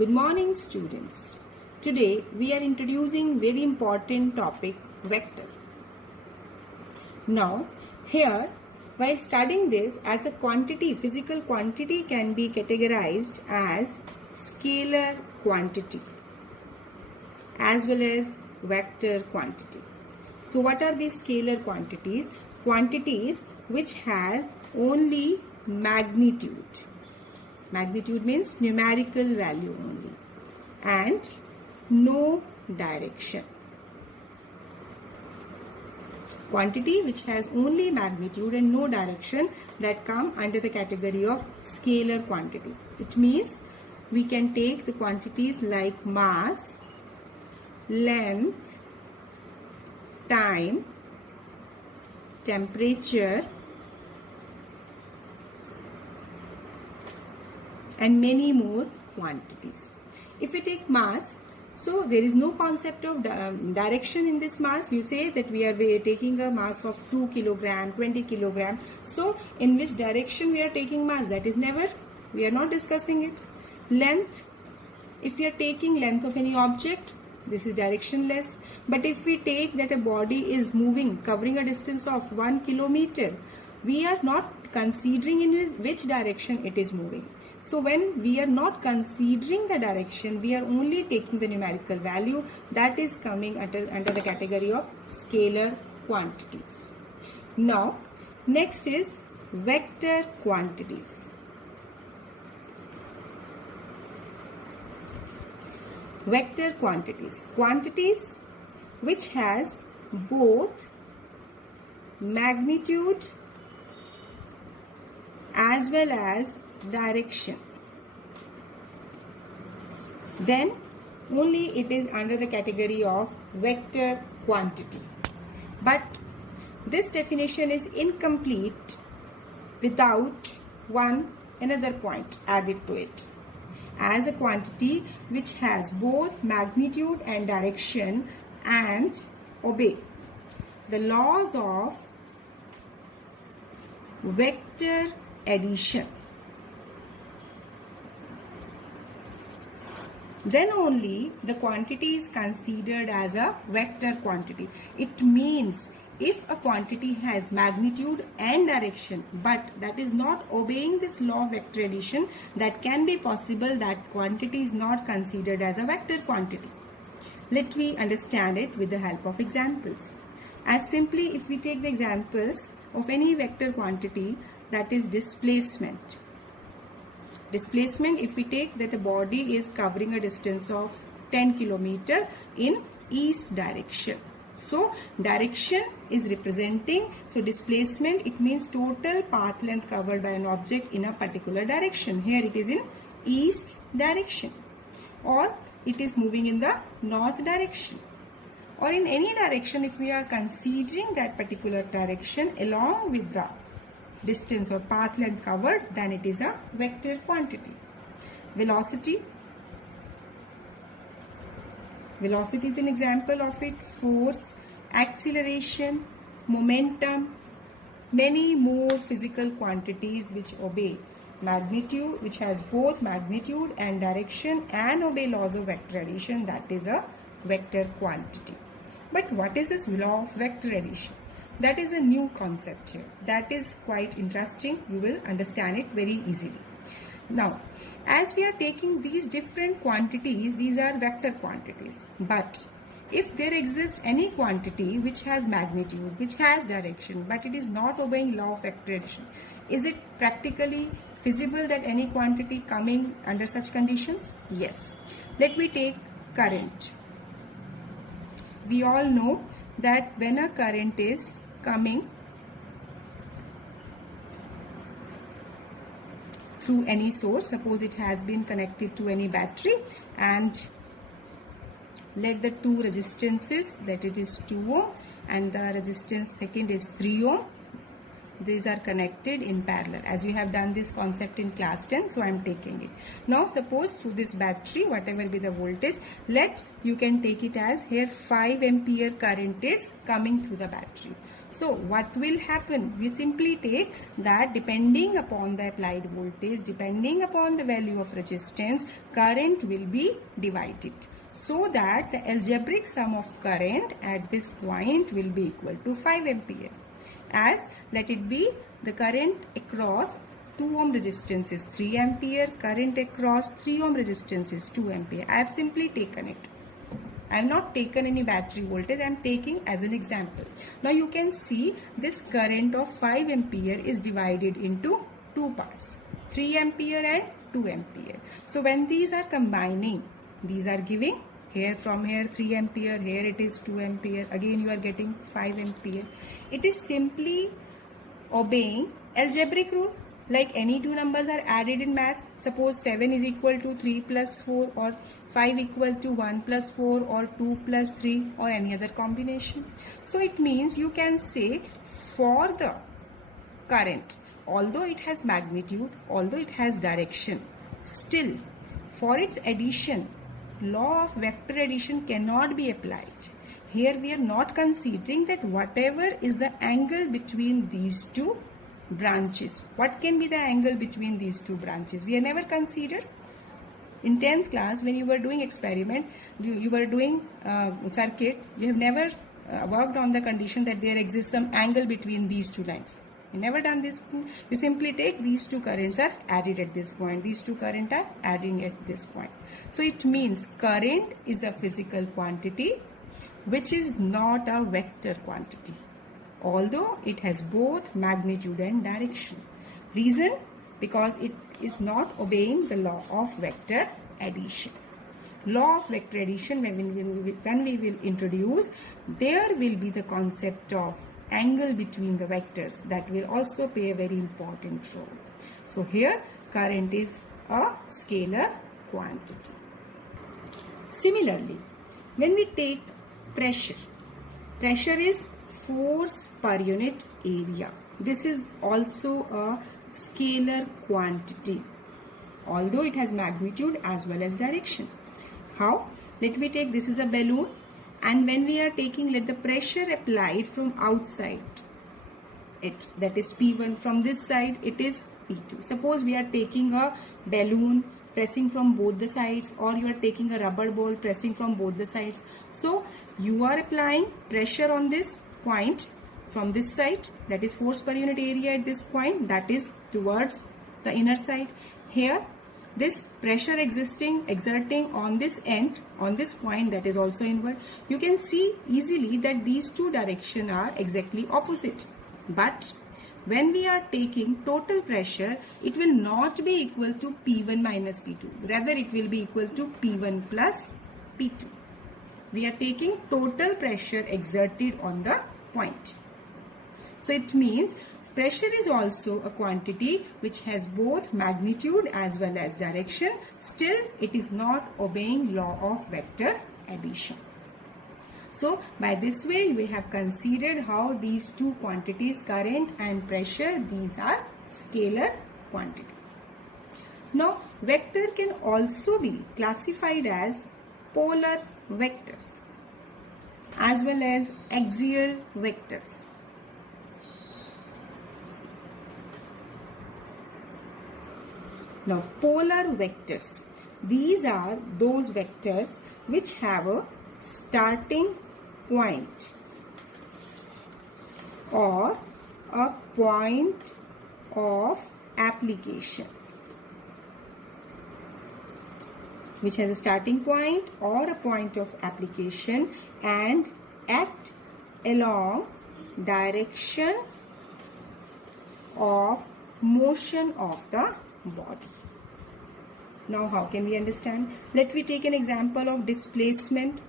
Good morning, students. Today we are introducing very important topic, vector. Now here, while studying this, as a quantity, physical quantity can be categorized as scalar quantity as well as vector quantity. So what are these scalar quantities? Quantities which have only magnitude. Magnitude means numerical value only, and no direction. Quantity which has only magnitude and no direction, that come under the category of scalar quantity. It means we can take the quantities like mass, length, time, temperature, and many more quantities. If we take mass, so there is no concept of direction in this mass. You say that we are taking a mass of 2 kilogram, 20 kilogram. So in which direction we are taking mass? That is never, we are not discussing it. Length, if we are taking length of any object, this is directionless. But if we take that a body is moving, covering a distance of 1 kilometer, we are not considering in which direction it is moving. So when we are not considering the direction, we are only taking the numerical value, that is coming under the category of scalar quantities. Now, next is vector quantities. Vector quantities. Quantities which has both magnitude as well as direction. Then only it is under the category of vector quantity. But this definition is incomplete without another point added to it. As a quantity which has both magnitude and direction and obey the laws of vector addition, then only the quantity is considered as a vector quantity. It means if a quantity has magnitude and direction, but that is not obeying this law of vector addition, that can be possible that quantity is not considered as a vector quantity. Let me understand it with the help of examples. As simply, if we take the examples of any vector quantity, that is displacement. Displacement, if we take that a body is covering a distance of 10 kilometer in east direction. So direction is representing, so displacement, it means total path length covered by an object in a particular direction. Here it is in east direction, or it is moving in the north direction, or in any direction. If we are considering that particular direction along with the distance or path length covered, then it is a vector quantity. Velocity. Velocity is an example of it. Force, acceleration, momentum, many more physical quantities which obey magnitude, which has both magnitude and direction and obey laws of vector addition, that is a vector quantity. But what is this law of vector addition? That is a new concept here. That is quite interesting. You will understand it very easily. Now, as we are taking these different quantities, these are vector quantities. But if there exists any quantity which has magnitude, which has direction, but it is not obeying law of vector addition, is it practically feasible that any quantity coming under such conditions? Yes. Let me take current. We all know that when a current is coming through any source, suppose it has been connected to any battery, and let the two resistances, that it is 2 ohm and the resistance second is 3 ohm. these are connected in parallel. As you have done this concept in class 10, so I am taking it. Now suppose through this battery, whatever be the voltage, you can take it as here 5 ampere current is coming through the battery. So what will happen? We simply take that depending upon the applied voltage, depending upon the value of resistance, current will be divided. So that the algebraic sum of current at this point will be equal to 5 ampere. As let it be the current across 2 ohm resistance is 3 ampere, current across 3 ohm resistance is 2 ampere. I have simply taken it. I have not taken any battery voltage, I am taking as an example. Now you can see this current of 5 ampere is divided into two parts, 3 ampere and 2 ampere. So when these are combining, these are giving here from here 3 ampere, here it is 2 ampere, again you are getting 5 ampere. It is simply obeying algebraic rule. Like any two numbers are added in maths, suppose 7 is equal to 3 plus 4 or 5 equal to 1 plus 4 or 2 plus 3 or any other combination. So it means you can say for the current, although it has magnitude, although it has direction, still for its addition, law of vector addition cannot be applied. Here we are not considering that whatever is the angle between these two branches. What can be the angle between these two branches? We have never considered. In 10th class, when you were doing experiment, you were doing circuit, you have never worked on the condition that there exists some angle between these two lines. You never done this. You simply take these two currents are added at this point. These two currents are adding at this point. So it means current is a physical quantity which is not a vector quantity, although it has both magnitude and direction. Reason? Because it is not obeying the law of vector addition. Law of vector addition, when we will introduce, there will be the concept of angle between the vectors that will also play a very important role. So here current is a scalar quantity. Similarly, when we take pressure, pressure is force per unit area. This is also a scalar quantity, although it has magnitude as well as direction. How? Let me take, this is a balloon, and when we are taking, let the pressure applied from outside it, that is P1, from this side it is P2. Suppose we are taking a balloon pressing from both the sides, or you are taking a rubber ball pressing from both the sides. So you are applying pressure on this point from this side, that is force per unit area at this point, that is towards the inner side. Here this pressure exerting on this end, on this point, that is also inward. You can see easily that these two directions are exactly opposite. But when we are taking total pressure, it will not be equal to P1 minus P2. Rather, it will be equal to P1 plus P2. We are taking total pressure exerted on the point. So it means pressure is also a quantity which has both magnitude as well as direction. Still, it is not obeying law of vector addition. So by this way, we have considered how these two quantities, current and pressure, these are scalar quantity. Now, vector can also be classified as polar vectors as well as axial vectors. Now, polar vectors, these are those vectors which have a starting point or a point of application, which has a starting point or a point of application and act along direction of motion of the body. Now how can we understand? Let me take an example of displacement.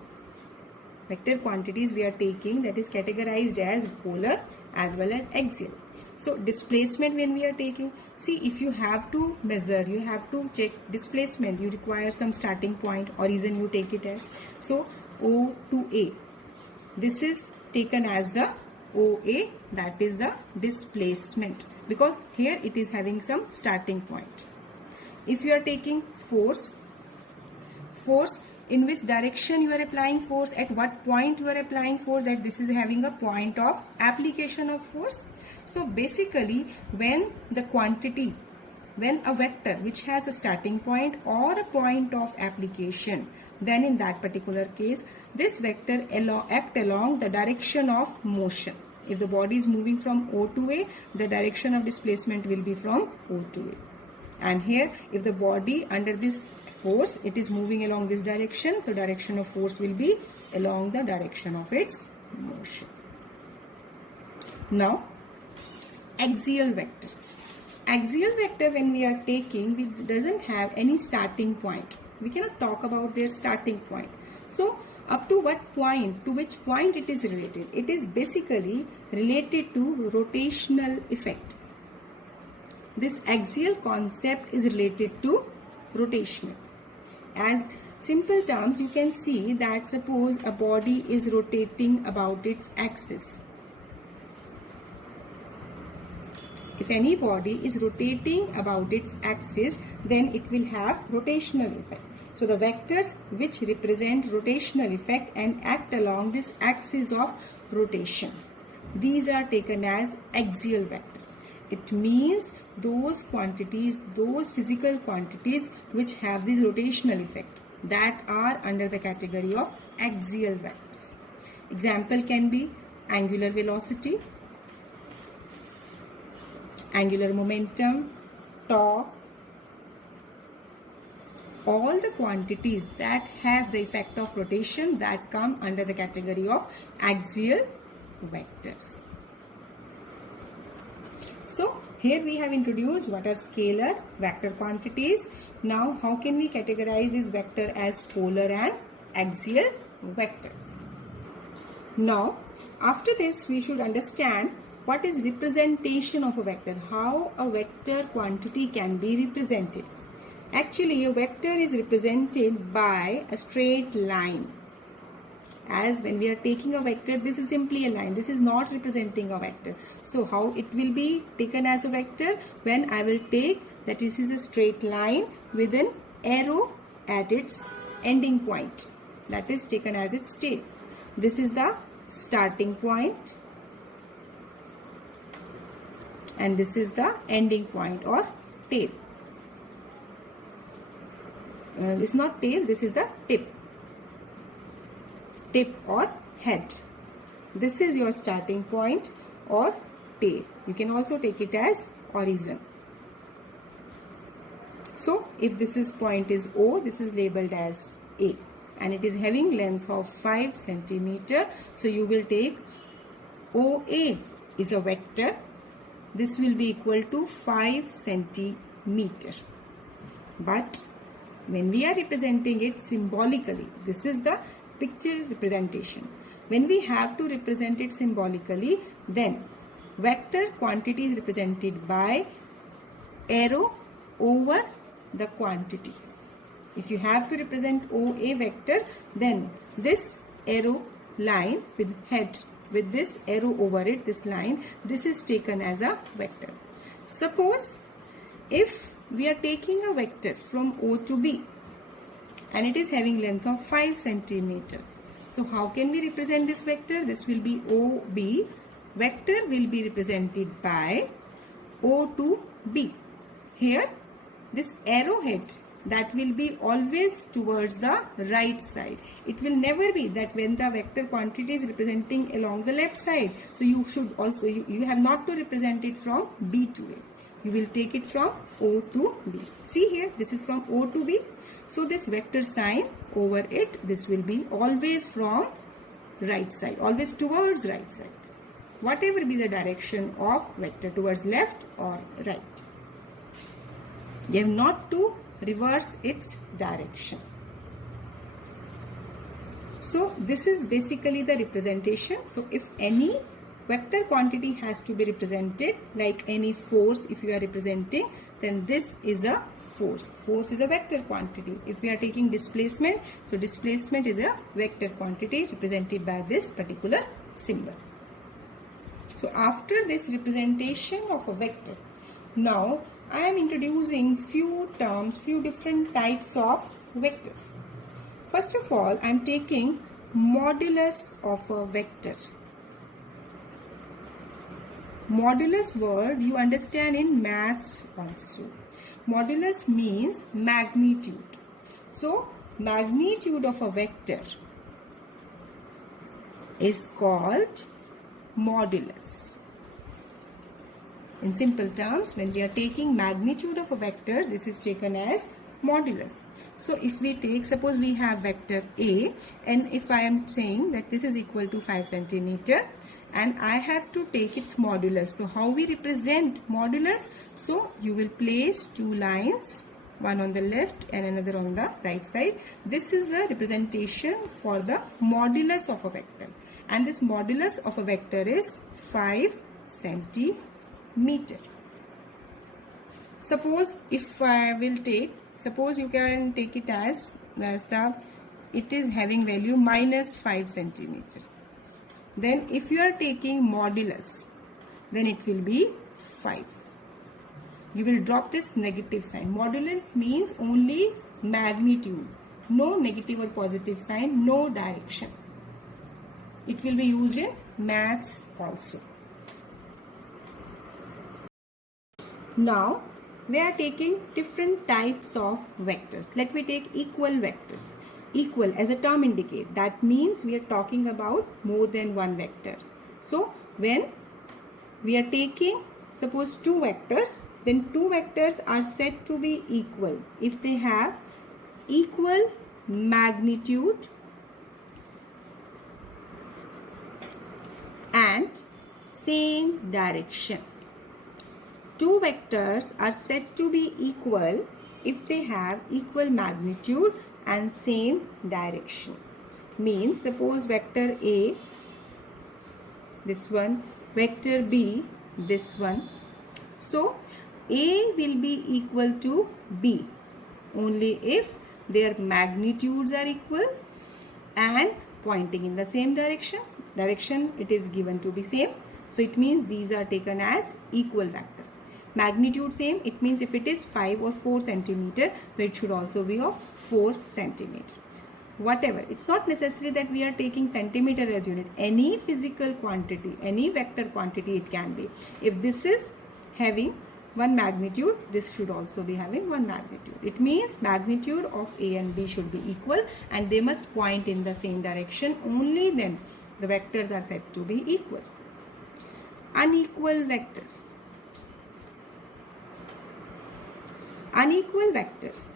Vector quantities we are taking, that is categorized as polar as well as axial. So displacement, when we are taking, see, if you have to measure, you have to check displacement, you require some starting point or reason you take it as. So O to A, this is taken as the OA, that is the displacement, because here it is having some starting point. If you are taking force, in which direction you are applying force, at what point you are applying force, that this is having a point of application of force. So basically, when a vector which has a starting point or a point of application, then in that particular case, this vector act along the direction of motion. If the body is moving from O to A, the direction of displacement will be from O to A. And here, if the body under this force, it is moving along this direction, so direction of force will be along the direction of its motion. Now, axial vector. Axial vector, when we are taking, it doesn't have any starting point. We cannot talk about their starting point. So, up to what point, to which point it is related? It is basically related to rotational effect. This axial concept is related to rotational. As simple terms, you can see that suppose a body is rotating about its axis. If any body is rotating about its axis, then it will have rotational effect. So the vectors which represent rotational effect and act along this axis of rotation, these are taken as axial vector. It means those quantities, those physical quantities which have this rotational effect, that are under the category of axial vectors. Example can be angular velocity, angular momentum, torque. All the quantities that have the effect of rotation, that come under the category of axial vectors. So here we have introduced what are scalar vector quantities. Now how can we categorize this vector as polar and axial vectors? Now after this, we should understand what is representation of a vector, how a vector quantity can be represented. Actually, a vector is represented by a straight line. As when we are taking a vector, this is simply a line. This is not representing a vector. So how it will be taken as a vector? When I will take that this is a straight line with an arrow at its ending point. That is taken as its tail. This is the starting point. And this is the ending point or tail. This is not tail, this is the tip or head. This is your starting point or tail. You can also take it as origin. So if this is point is O, this is labeled as A, and it is having length of 5 centimeter. So you will take OA is a vector. This will be equal to 5 centimeter. But when we are representing it symbolically, this is the picture representation. When we have to represent it symbolically, then vector quantity is represented by arrow over the quantity. If you have to represent OA vector, then this arrow line with head, with this arrow over it, this line, this is taken as a vector. Suppose if we are taking a vector from O to B and it is having length of 5 centimeter. So how can we represent this vector? This will be OB. Vector will be represented by O to B. Here this arrowhead, that will be always towards the right side. It will never be that when the vector quantity is representing along the left side. So you should also, you have not to represent it from B to A. You will take it from O to B. See here, this is from O to B. So this vector sign over it, this will be always from right side, always towards right side. Whatever be the direction of vector, towards left or right. You have not to reverse its direction. So this is basically the representation. So if any vector quantity has to be represented, like any force, if you are representing, then this is a force. Force is a vector quantity. If we are taking displacement, so displacement is a vector quantity represented by this particular symbol. So after this representation of a vector, now I am introducing few terms, few different types of vectors. First of all, I am taking modulus of a vector. Modulus word you understand in maths also. Modulus means magnitude. So magnitude of a vector is called modulus. In simple terms, when we are taking magnitude of a vector, this is taken as modulus. So if we take, suppose we have vector A, and if I am saying that this is equal to 5 centimeter, and I have to take its modulus. So how we represent modulus? So you will place two lines, one on the left and another on the right side. This is a representation for the modulus of a vector. And this modulus of a vector is 5 centimeter. Suppose if I will take, suppose you can take it as it is having value minus 5 centimeter. Then if you are taking modulus, then it will be 5. You will drop this negative sign. Modulus means only magnitude, no negative or positive sign, no direction. It will be used in maths also. Now we are taking different types of vectors. Let me take equal vectors. Equal as a term indicate, that means we are talking about more than one vector. So when we are taking suppose two vectors, then two vectors are said to be equal if they have equal magnitude and same direction. Two vectors are said to be equal if they have equal magnitude and same direction. Means suppose vector A, this one, vector B, this one. So A will be equal to B only if their magnitudes are equal and pointing in the same direction. Direction it is given to be same. So it means these are taken as equal vector. Magnitude same, it means if it is 5 or 4 centimeter, so it should also be of 4 centimeter. Whatever, it's not necessary that we are taking centimeter as unit. Any physical quantity, any vector quantity it can be. If this is having one magnitude, this should also be having one magnitude. It means magnitude of A and B should be equal and they must point in the same direction. Only then the vectors are said to be equal. Unequal vectors. Unequal vectors.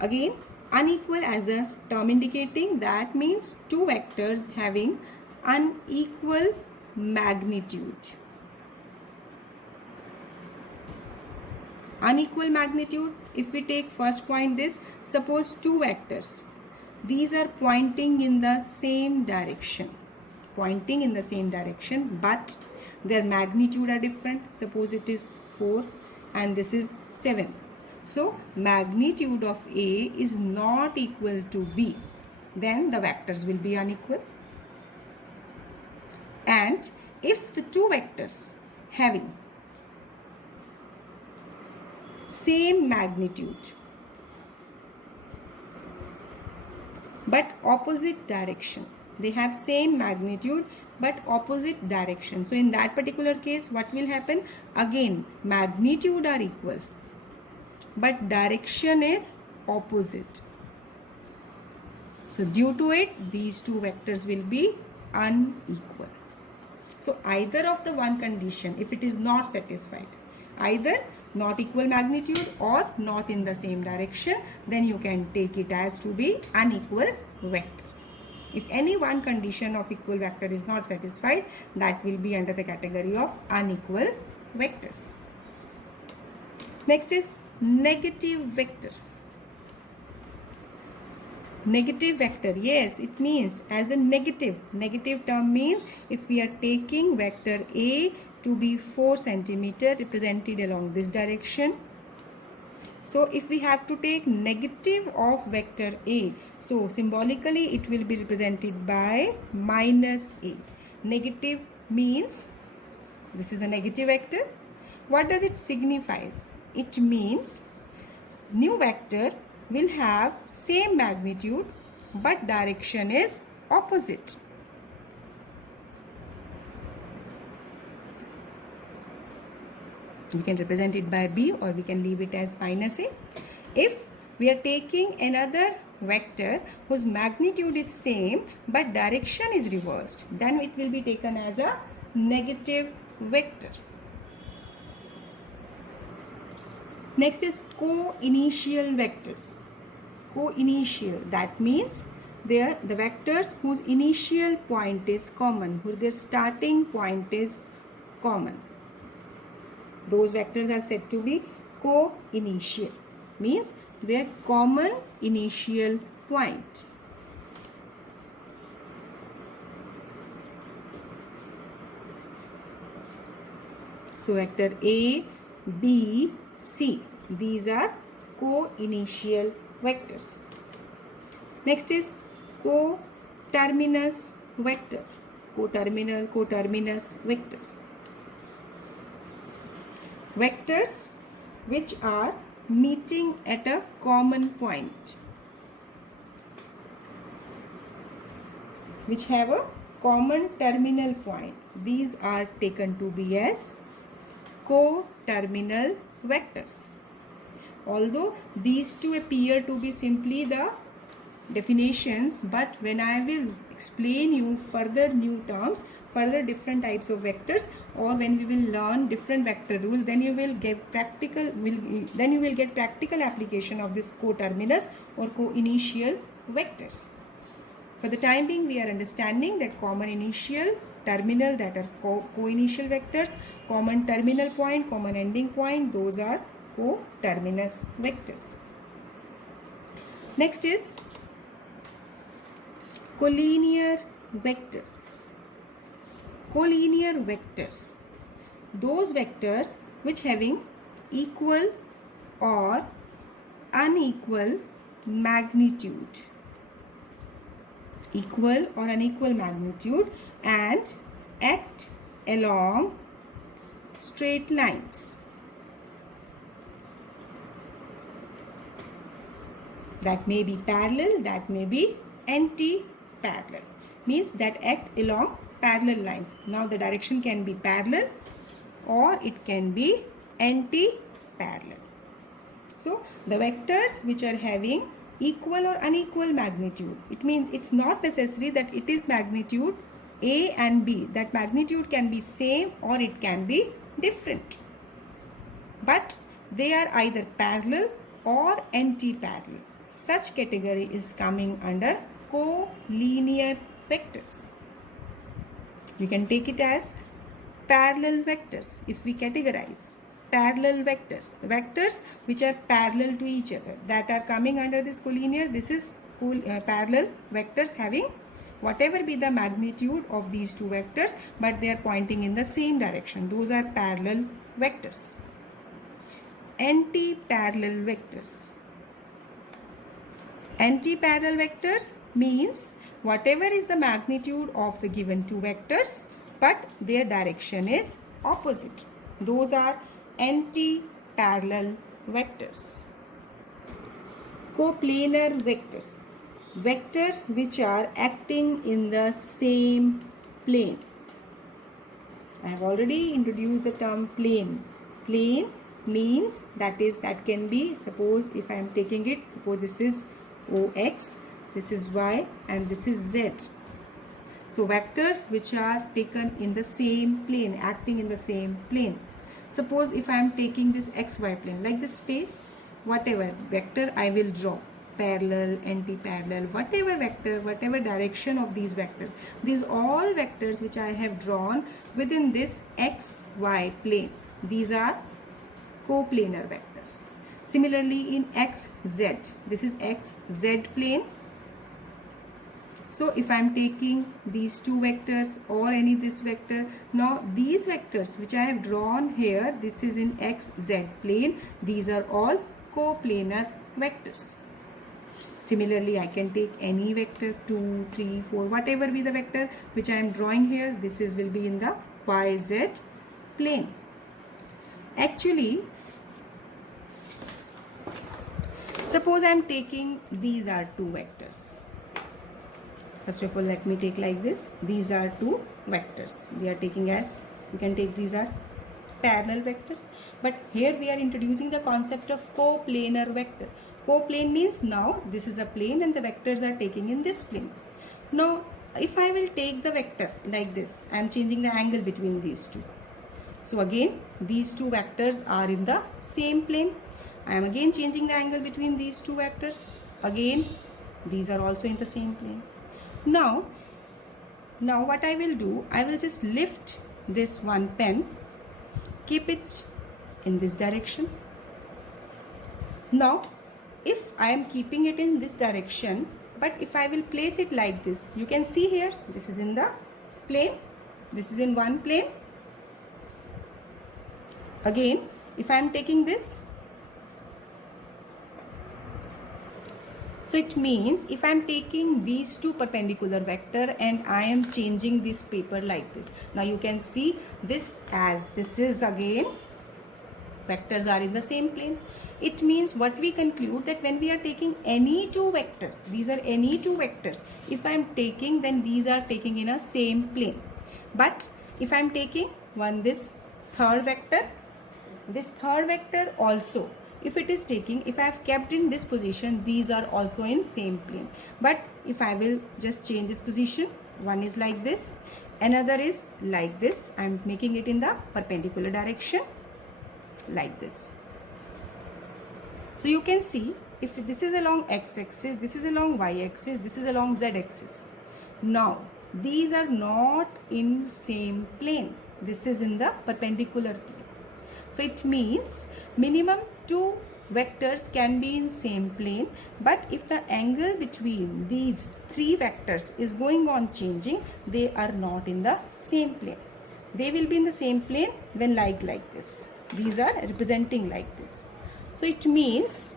Again, unequal as the term indicating, that means two vectors having unequal magnitude. Unequal magnitude, if we take first point this, suppose two vectors. These are pointing in the same direction. Pointing in the same direction, but their magnitude are different. Suppose it is 4 and this is 7. So magnitude of A is not equal to B. Then the vectors will be unequal. And if the two vectors having same magnitude but opposite direction, they have same magnitude but opposite direction. So in that particular case, what will happen? Again, magnitude are equal, but direction is opposite. So due to it, these two vectors will be unequal. So either of the one condition, if it is not satisfied, either not equal magnitude or not in the same direction, then you can take it as to be unequal vectors. If any one condition of equal vector is not satisfied, that will be under the category of unequal vectors. Next is negative vector. Negative vector, yes, it means as the negative term means if we are taking vector A to be 4 centimeter represented along this direction. So if we have to take negative of vector A, so symbolically it will be represented by minus A. Negative means This is the negative vector. What does it signify? It means new vector will have same magnitude but direction is opposite. We can represent it by B or we can leave it as minus A. If we are taking another vector whose magnitude is same but direction is reversed, then it will be taken as a negative vector. Next is co-initial vectors. Co-initial, that means they are the vectors whose initial point is common, whose their starting point is common. Those vectors are said to be co-initial, means their common initial point. So vector A, B, C, these are co-initial vectors. Next is coterminous vector. Coterminous vectors. Vectors which are meeting at a common point, which have a common terminal point. These are taken to be as coterminal vectors. Although these two appear to be simply the definitions, but when I will explain you further new terms, further different types of vectors, or when we will learn different vector rule, then you will get practical application of this coterminous or co-initial vectors. For the time being, we are understanding that common initial, terminal, that are co-initial vectors, common terminal point, common ending point, those are coterminous vectors. Next is collinear vectors. Collinear vectors, those vectors which having equal or unequal magnitude, equal or unequal magnitude, and act along straight lines. That may be parallel, that may be anti-parallel, means that act along parallel lines. Now the direction can be parallel or it can be anti-parallel. So the vectors which are having equal or unequal magnitude, it means it's not necessary that it is magnitude A and B. That magnitude can be same or it can be different, but they are either parallel or anti-parallel. Such category is coming under collinear vectors. You can take it as parallel vectors if we categorize. Parallel vectors, the vectors which are parallel to each other, that are coming under this collinear. This is parallel vectors having whatever be the magnitude of these two vectors, but they are pointing in the same direction. Those are parallel vectors. Anti-parallel vectors. Anti-parallel vectors means whatever is the magnitude of the given two vectors, but their direction is opposite. Those are anti-parallel vectors. Coplanar vectors. Vectors which are acting in the same plane. I have already introduced the term plane. Plane means that can be, suppose if I am taking it, suppose this is OX, this is Y, and this is Z. So vectors which are taken in the same plane, acting in the same plane. Suppose if I am taking this XY plane, like this space, whatever vector I will draw, parallel, anti-parallel, whatever vector, whatever direction of these vectors, these all vectors which I have drawn within this XY plane, these are coplanar vectors. Similarly in XZ, this is XZ plane. So if I am taking these two vectors or any this vector, now these vectors which I have drawn here, this is in XZ plane, these are all coplanar vectors. Similarly, I can take any vector 2, 3, 4, whatever be the vector which I am drawing here, this will be in the YZ plane. Actually, suppose I am taking, these are two vectors. First of all, let me take like this. These are two vectors. We are taking as, you can take these are parallel vectors. But here we are introducing the concept of coplanar vector. Coplane means now this is a plane and the vectors are taking in this plane. Now, if I will take the vector like this, I am changing the angle between these two. So again, these two vectors are in the same plane. I am again changing the angle between these two vectors. Again, these are also in the same plane. Now what I will do, I will just lift this one pen, keep it in this direction. Now, if I am keeping it in this direction, but if I will place it like this, you can see here, this is in the plane, this is in one plane. Again, if I am taking this, so it means if I am taking these two perpendicular vector and I am changing this paper like this. Now you can see this as this is again vectors are in the same plane. It means what we conclude that when we are taking any two vectors, these are any two vectors. If I am taking, then these are taking in a same plane. But if I am taking this third vector also, if it is taking, if I have kept in this position, these are also in same plane. But if I will just change its position, one is like this, another is like this. I am making it in the perpendicular direction like this. So you can see if this is along x-axis, this is along y-axis, this is along z-axis. Now these are not in same plane. This is in the perpendicular plane. So it means minimum two vectors can be in same plane, but if the angle between these three vectors is going on changing, they are not in the same plane. They will be in the same plane when like this. These are representing like this. So it means,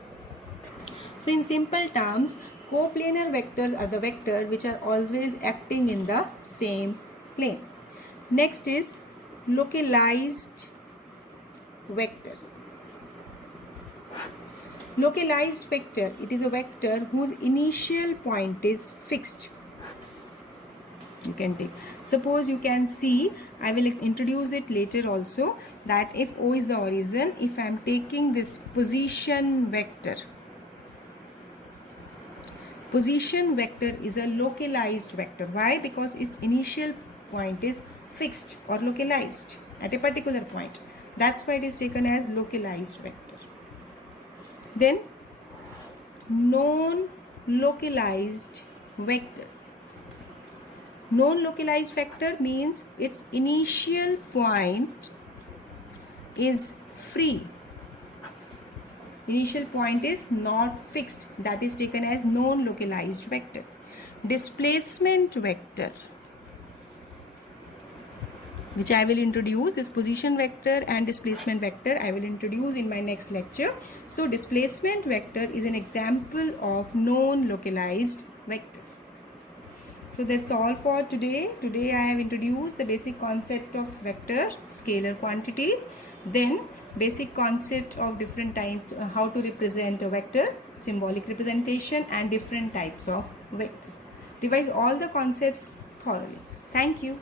so in simple terms, coplanar vectors are the vectors which are always acting in the same plane. Next is localized vector. Localized vector, it is a vector whose initial point is fixed. You can take, suppose you can see, I will introduce it later also, that if O is the origin, if I am taking this position vector is a localized vector. Why? Because its initial point is fixed or localized at a particular point. That's why it is taken as localized vector. Then non-localized vector. Non-localized vector means its initial point is free. Initial point is not fixed. That is taken as non-localized vector. Displacement vector, which I will introduce, this position vector and displacement vector I will introduce in my next lecture. So displacement vector is an example of non-localized vectors. So that's all for today. Today I have introduced the basic concept of vector, scalar quantity, then basic concept of different types, how to represent a vector, symbolic representation, and different types of vectors. Revise all the concepts thoroughly. Thank you.